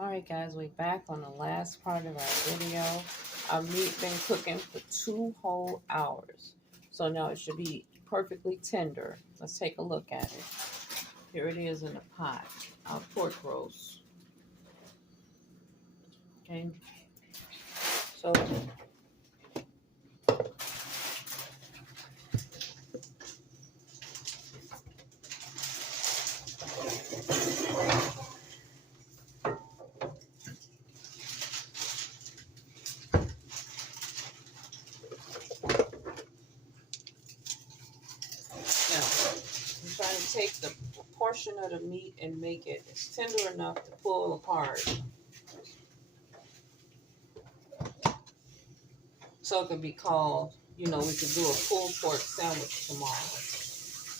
Alright guys, we're back on the last part of our video. Our meat been cooking for 2 whole hours. So now it should be perfectly tender. Let's take a look at it. Here it is in the pot, our pork roast. Okay, so now I'm trying to take the portion of the meat and make it tender enough to pull apart. So it could be called, we could do a pulled pork sandwich tomorrow.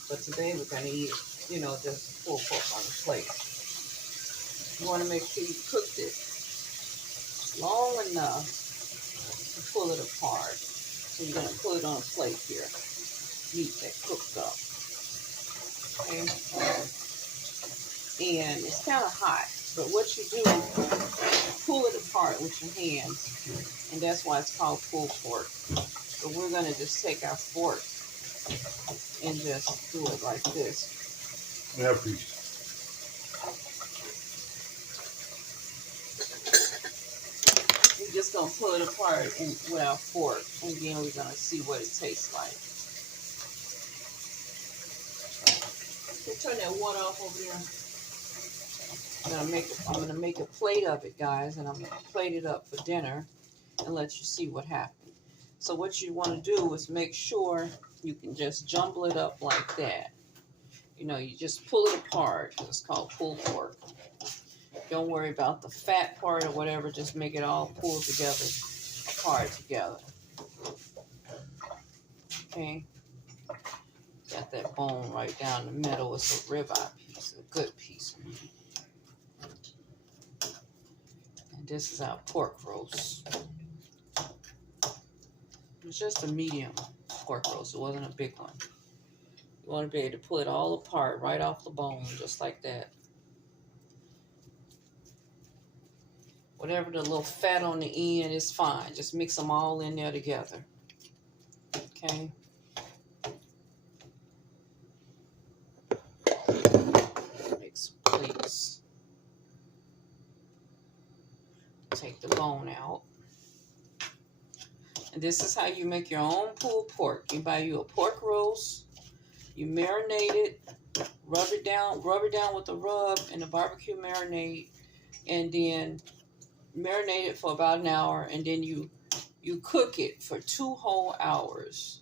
But today we're going to eat, just pulled pork on the plate. You want to make sure you cooked it long enough to pull it apart. So you're going to put it on a plate here. Meat that cooked up. Okay. And it's kind of hot. But what you do, pull it apart with your hands. And that's why it's called pulled pork. But we're going to just take our fork and just do it like this. Yeah, please. We're just going to pull it apart with our fork. And then we're going to see what it tastes like. So turn that water off over there. I'm going to make a plate of it, guys. And I'm going to plate it up for dinner and let you see what happens. So what you want to do is make sure you can just jumble it up like that. You just pull it apart. It's called pulled pork. Don't worry about the fat part or whatever. Just make it all pulled together, apart together. Okay. Got that bone right down the middle. It's a ribeye piece, a good piece. And this is our pork roast. It's just a medium pork roast. It wasn't a big one. You want to be able to pull it all apart right off the bone, just like that. Whatever the little fat on the end is fine. Just mix them all in there together. Okay. Make some plates. Take the bone out. And this is how you make your own pulled pork. You buy you a pork roast, you marinate it, rub it down with the rub and the barbecue marinade, and then marinate it for about an hour, and then you cook it for 2 whole hours.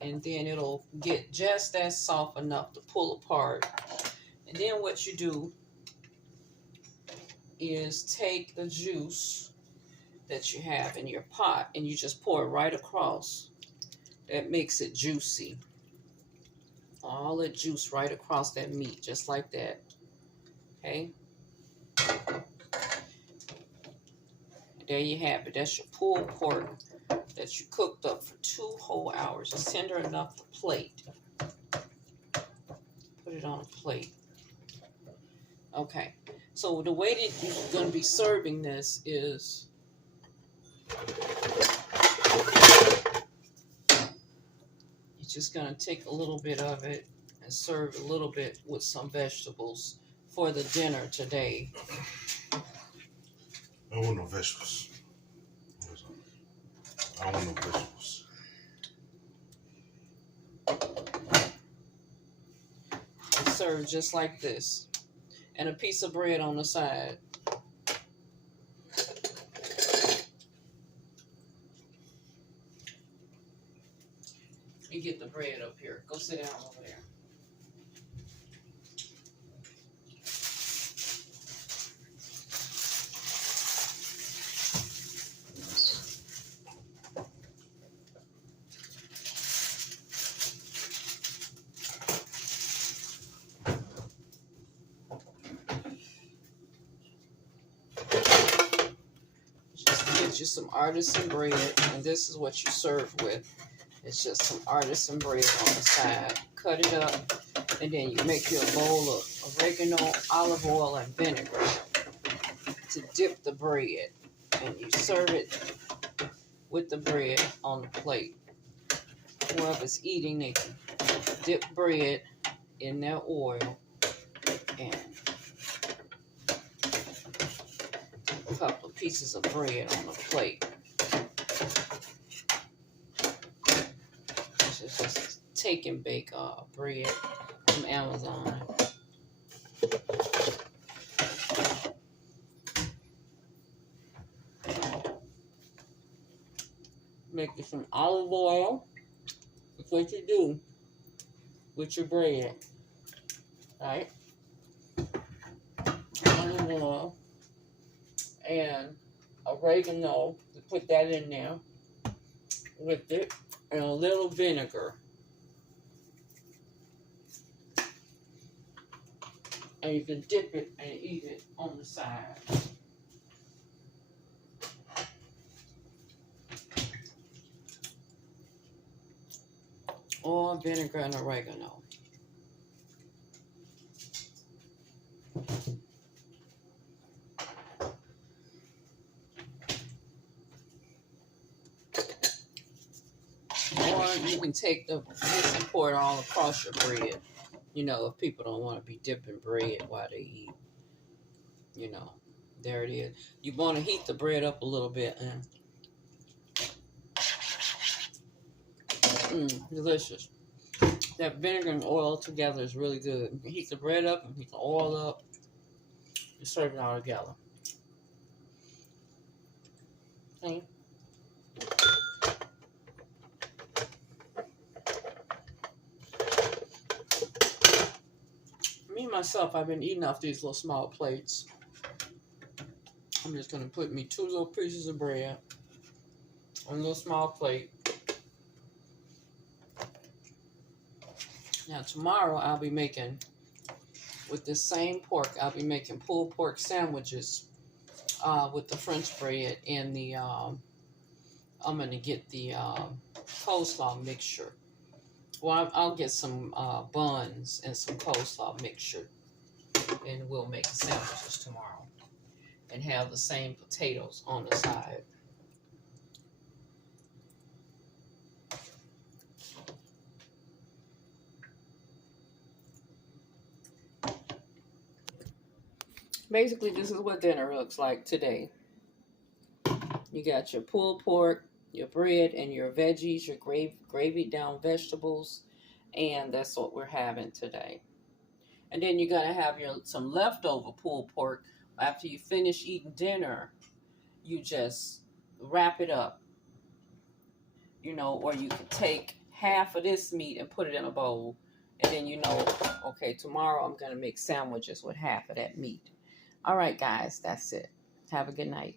And then it'll get just as soft enough to pull apart. And then what you do is take the juice that you have in your pot and you just pour it right across. That makes it juicy. All the juice right across that meat, just like that. Okay. There you have it. That's your pulled pork that you cooked up for 2 whole hours. It's tender enough to plate. Put it on a plate. Okay. So the way that you're going to be serving this is you're just going to take a little bit of it and serve a little bit with some vegetables for the dinner today. I want no vegetables. I want no vegetables. It's served just like this. And a piece of bread on the side. You get the bread up here. Go sit down over there. Get you some artisan bread, and this is what you serve with. It's just some artisan bread on the side. Cut it up, and then you make your bowl of oregano, olive oil, and vinegar. to dip the bread, and you serve it with the bread on the plate. Whoever's eating, they can dip bread in their oil and a couple of pieces of bread on the plate. This is just take and bake bread from Amazon. Make you some olive oil. That's what you do with your bread, right? Olive oil and oregano. You put that in there with it, and a little vinegar. And you can dip it and eat it on the side. Or vinegar and oregano. Or you can take this and pour it all across your bread. You know, if people don't want to be dipping bread while they eat. You know, there it is. You want to heat the bread up a little bit. And delicious. That vinegar and oil together is really good. You can heat the bread up and heat the oil up. You serve it all together. Okay. Me, myself, I've been eating off these little small plates. I'm just going to put me 2 little pieces of bread on a little small plate. Now, tomorrow I'll be making, with this same pork, I'll be making pulled pork sandwiches with the French bread and the, I'm going to get the coleslaw mixture. Well, I'll get some buns and some coleslaw mixture, and we'll make the sandwiches tomorrow and have the same potatoes on the side. Basically, this is what dinner looks like today. You got your pulled pork, your bread, and your veggies, your gravy down vegetables, and that's what we're having today. And then you're going to have some leftover pulled pork. After you finish eating dinner, you just wrap it up, you know, or you can take half of this meat and put it in a bowl, and then you know, okay, tomorrow I'm going to make sandwiches with half of that meat. All right, guys, that's it. Have a good night.